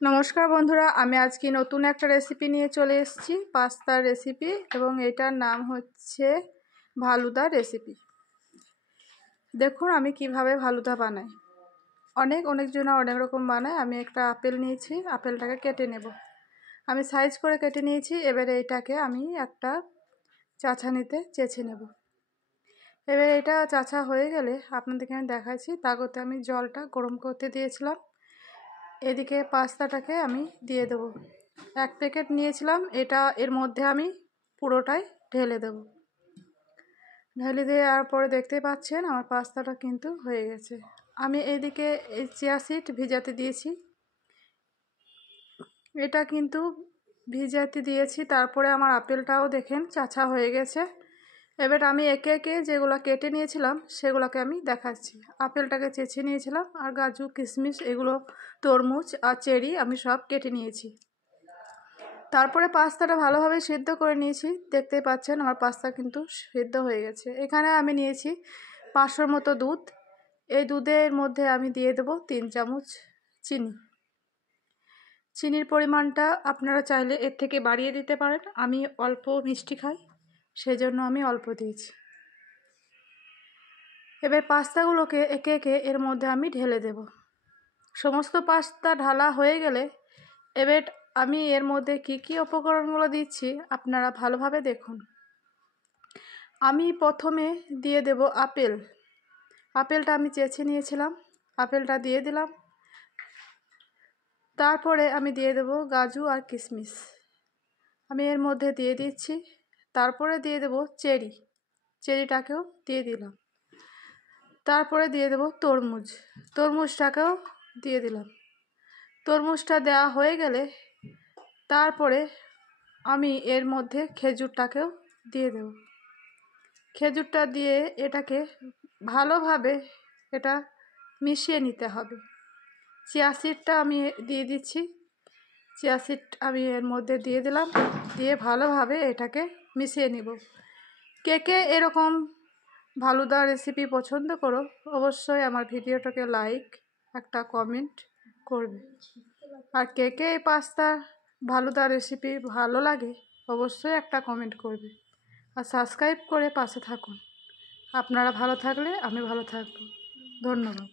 नमस्कार बंधुरा आमी आज की नतून एक रेसिपि निये चले एसेछि पास्तार रेसिपि एबं एटार नाम होच्छे भालुदा रेसिपि। देखुन आमी किभाबे भालुदा बानाई। अनेक जना अनेक रकम बानाय। आमी एकटा आपेल नियेछि, आपेलटाके केटे नेब। आमी साइज करे केटे नियेछि। एबारे एटाके आमी एकटा चाछानिते चेचे नेब। एबारे एटा चाचा हये गेले आपनादेरके आमी देखाচ্ছি। तागोते आमी जलटा गरम करते दियेछिलाम। एदिके पास्ताटाके आमी दिए देबो। एक पैकेट नियेछिलाम, एटा एर मध्य आमी पुरोटाई ढेले देबो। ढेले देওয়ার পরে देखते पाচ্ছেন আমার পাস্তাটা কিন্তু হয়ে গেছে। আমি এদিকে এই চিয়া সিড ভিজাতে দিয়েছি। এটা কিন্তু ভিজাতে দিয়েছি, তারপরে আমার আপেলটাও দেখেন চাচা হয়ে গেছে। এবার আমি একে একে যেগুলো কেটে নিয়েছিলাম সেগুলোকে আমি দেখাচ্ছি। আপেলটাকে চেঁচে নিয়েছিলাম, আর কাজু কিশমিশ এগুলো, তরমুজ আর চেরি আমি সব কেটে নিয়েছি। তারপরে পাস্তাটা ভালোভাবে সিদ্ধ করে নিয়েছি। দেখতেই পাচ্ছেন আমার পাস্তা কিন্তু সিদ্ধ হয়ে গেছে। এখানে আমি নিয়েছি 500 মতো দুধ। এই দুধের মধ্যে আমি দিয়ে দেব 3 চামচ চিনি। চিনির পরিমাণটা আপনারা চাইলে এর থেকে বাড়িয়ে দিতে পারেন। আমি অল্প মিষ্টি খাই, সেজন্য আমি অল্প দিয়েছি। এবার পাস্তাগুলোকে একে একে এর মধ্যে আমি ঢেলে দেব। সমস্ত পাস্তা ঢালা হয়ে গেলে এবার আমি এর মধ্যে কি উপকরণগুলো দিচ্ছি আপনারা ভালোভাবে দেখুন। আমি প্রথমে দিয়ে দেব আপেল। আপেলটা আমি চেঁচে নিয়েছিলাম, আপেলটা দিয়ে দিলাম। তারপরে আমি দিয়ে দেব কাজু আর কিশমিশ, আমি এর মধ্যে দিয়ে দিচ্ছি। তারপরে দিয়ে দেব চেরি, চেরিটাকেও দিয়ে দিলাম। তারপরে দিয়ে দেব তরমুজ, তরমুজটাকেও দিয়ে দিলাম। তরমুজটা দেওয়া হয়ে গেলে তারপরে আমি এর মধ্যে খেজুরটাকেও দিয়ে দেব। খেজুরটা দিয়ে এটাকে ভালোভাবে এটা মিশিয়ে নিতে হবে। চিয়া সিডটা আমি দিয়ে দিচ্ছি। চিয়া সিড আমি এর মধ্যে দিয়ে দিলাম, দিয়ে ভালোভাবে এটাকে মিশিয়ে নিব। কে কে এরকম ভালুদা রেসিপি পছন্দ করো অবশ্যই আমার ভিডিওটাকে লাইক একটা কমেন্ট করবে। আর কে কে এই পাস্তা ভালুদা রেসিপি ভালো লাগে অবশ্যই একটা কমেন্ট করবে। আর সাবস্ক্রাইব করে পাশে থাকুন। আপনারা ভালো থাকলে আমি ভালো থাকব। ধন্যবাদ।